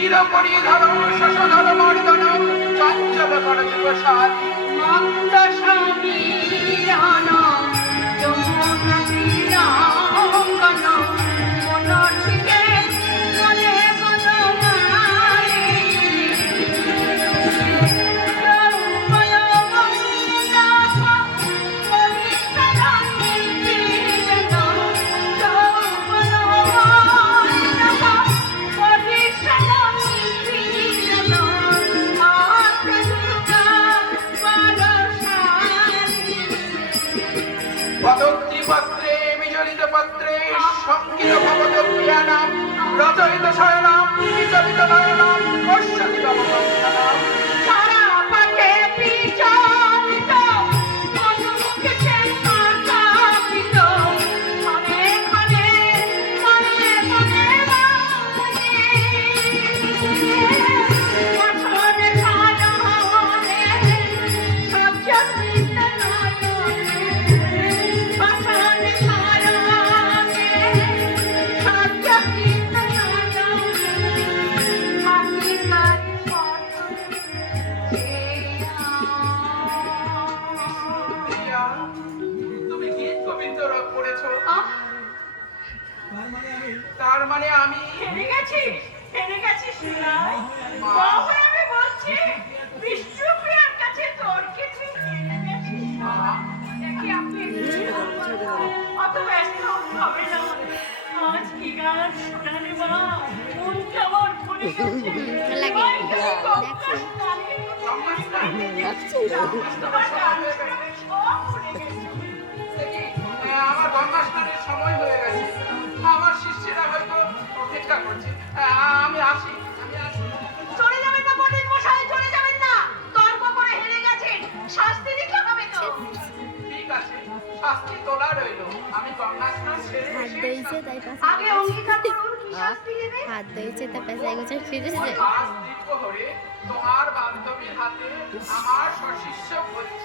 চির পরিধর শশধর মর্দন চঞ্চল কর যুবশালী মন্দ গীত গোবিন্দ তার মানে আমি হেরে গেছিস হেরে গেছিস না বাবা আমি বলছি বিষ্ণুপ্রিয়ার কাছে তোর কিছু হেরে দেখি আপনি অত ব্যস্ত হবে না। আজ কি গান শোনালে মা? মন কেমন পড়ে গেছে। গঙ্গাস্নানের সময় হয়ে গেছে। আমার শিষ্যেরা হয়তো অপেক্ষা করছে। আমি আসি আমি আসি। চলে যাবেন না পণ্ডিত মশাই চলে যাবেন না। তর্ক করে হেরে গেছেন। শাস্তি দিতে হবে তো। ঠিক আছে শাস্তি তোলা রইল। আমি গঙ্গাস্নান সেরে হাত এসে ধরেছে তাই পাশে আগে অঙ্গীকার করুন কি শাস্তি দেবে? হাত ধরেছে তাই পাশে এগোছে ফিরেছে। তোমার বান্ধবীর হাতে আমার সশিষ্য ভোজ্য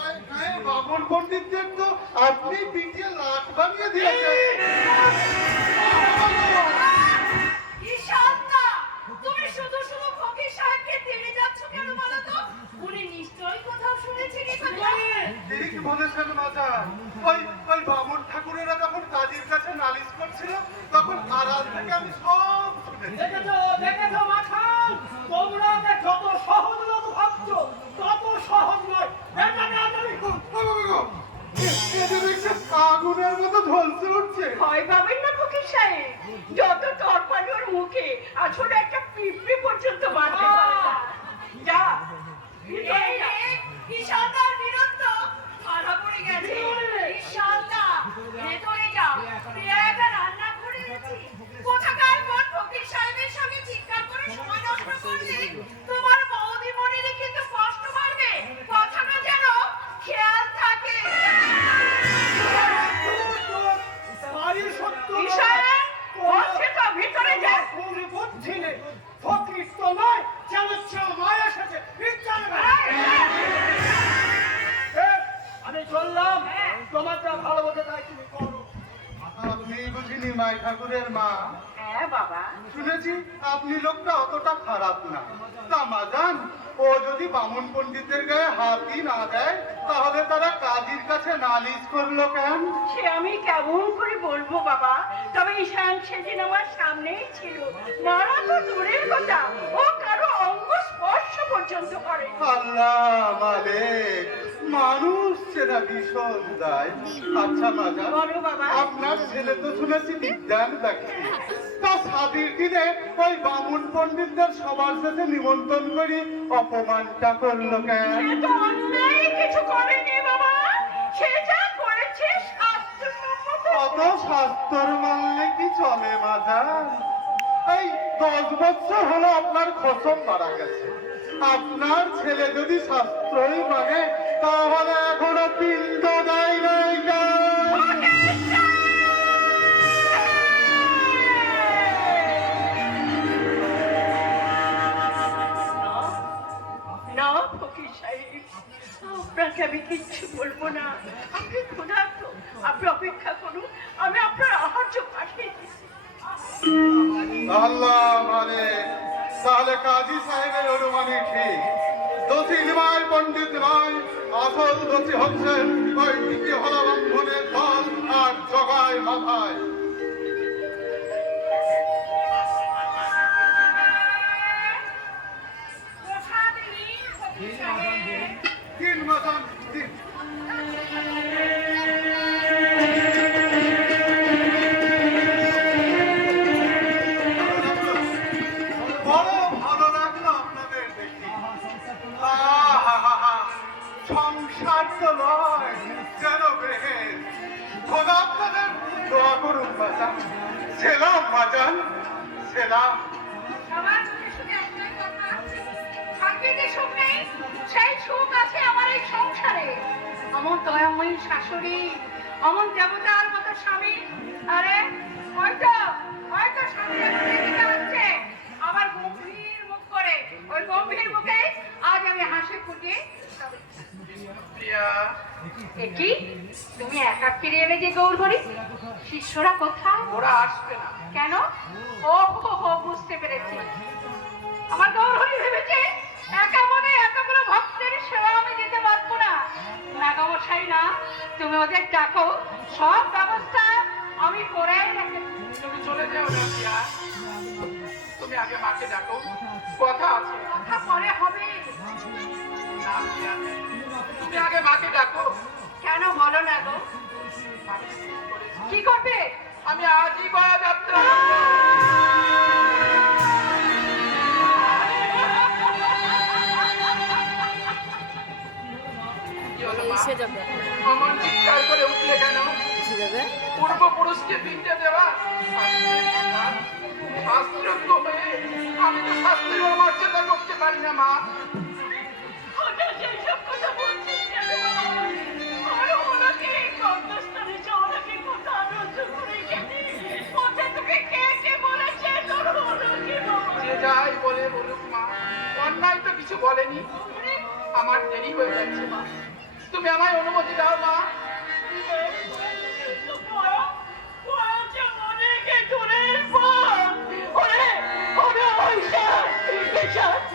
গায়ে বামন পণ্ডিতদের তো আপনি পিটিয়ে লাট বানিয়ে দিয়েছেন। তুমি শুধু শুধু ফকির সাহেবকে তেড়ে যাচ্ছ কেন বলো তো? উনি নিশ্চয়ই কোথাও শুনেছেন এই কথা বলেছেন বাজার ওই ওই বামন ঠাকুরেরা যখন কাজীর কাছে নালিশ করছিল তখন আড়াল থেকে আমি সব শুনেছি। দেখেছ দেখেছ মাখান তোমরা যে যত সহজ লোক ভাবছ তত সহজ নয় এটা নিয়ে আমি ও, ও, ও, ও, এ- এ যে দেখছি আগুনের মতো ঝলসে উঠছে। ভয় পাবেন না ফকির সাহেব। যত তরপানি মুখে আসলে একটা পিঁপড়ে পর্যন্ত নিমাই ঠাকুরের মা। হ্যাঁ বাবা। শুনেছি আপনি লোকটা অতটা খারাপ না। তা মাজান ও যদি বামুন পণ্ডিতের গায়ে হাতই না দেয় তাহলে তারা কাজীর কাছে নালিশ করল কেন? সে আমি কেমন করে বলব বাবা? তবে ঈশান সেদিন আমার সামনেই ছিল। মারা তো দূরের কথা। ও কারও অঙ্গ স্পর্শ পর্যন্ত করে আল্লাহ মালিক। মানুষ চেনা ভীষণ দায় আচ্ছা বাবা। আপনার ছেলে তো শুনেছি বিজ্ঞান ব্যক্তি তা স্বাধীর দিনে ওই বামুন পণ্ডিতদের সবার সাথে নিমন্ত্রণ করি। অপমানটা করল কেন? কিছু করেনি বাবা। সে যা করেছে কত শাস্ত্র মানলে কি চলে মাজান এই দশ বছর হলো আপনার খসম মারা গেছে। আপনার ছেলে যদি শাস্ত্রই মানে তাহলে এখনও পিণ্ড দেয় নাই না ফকির সাহেব আপনাকে আমি কিচ্ছু বলব না। আপনি ক্ষুধার্ত আপনি অপেক্ষা করুন আমি আপনার আহার্য পাঠিয়ে দিচ্ছি। আল্লাহ মানে তাহলে কাজী সাহেবের অনুমানে ঠিক দোষী নিমায় পণ্ডিত নয় আসল দোষী হচ্ছেন ওই দিকে হলা বন্ধনের দল আর জগায় মাথায়। তিন সেলাম বাজান, সেলাম। সেই সুখ আছে আমার সংসারে। আমার দয়াময়ী শাশুড়ি, অমন দেবতার মতো স্বামী। আরে, হয়তো গম্ভীর মুখ করে ওই গম্ভীর মুখে আজ আমি হাসি ফুটিয়ে কি? তুমি একা ফিরে এলে যে গৌরহরি? শিষ্যরা কোথায়? ওরা আসবে না। কেন? ও হো বুঝতে পেরেছি। আমার গৌরহরি ভেবেছে একা মনে এতগুলো ভক্তের সেবা আমি দিতে পারব না। নাগামশাই না তুমি ওদের ডাকো। সব ব্যবস্থা আমি করে চলে যাও প্রিয়া তুমি আগে মাকে ডাকো। কথা আছে। কথা পরে হবে। তুমি আগে মাকে ডাকো। কেন বলো না গো? আমি কি করবে? আমি আজই গয়া যাত্রা কি এসে যাবে। অমন চিৎকার করে উঠলে কেন? এসে যাবে। পূর্বপুরুষকে পিণ্ডে দেওয়া শাস্ত্রজ্ঞ হয়ে আমি তো শাস্ত্রীয় মর্যাদা করতে পারি না মা। যাই বলে বলুক মা। অন্যায় তো কিছু বলেনি। আমার দেরি হয়ে যাচ্ছে মা। তুমি আমায় অনুমতি দাও মা। ঈশান,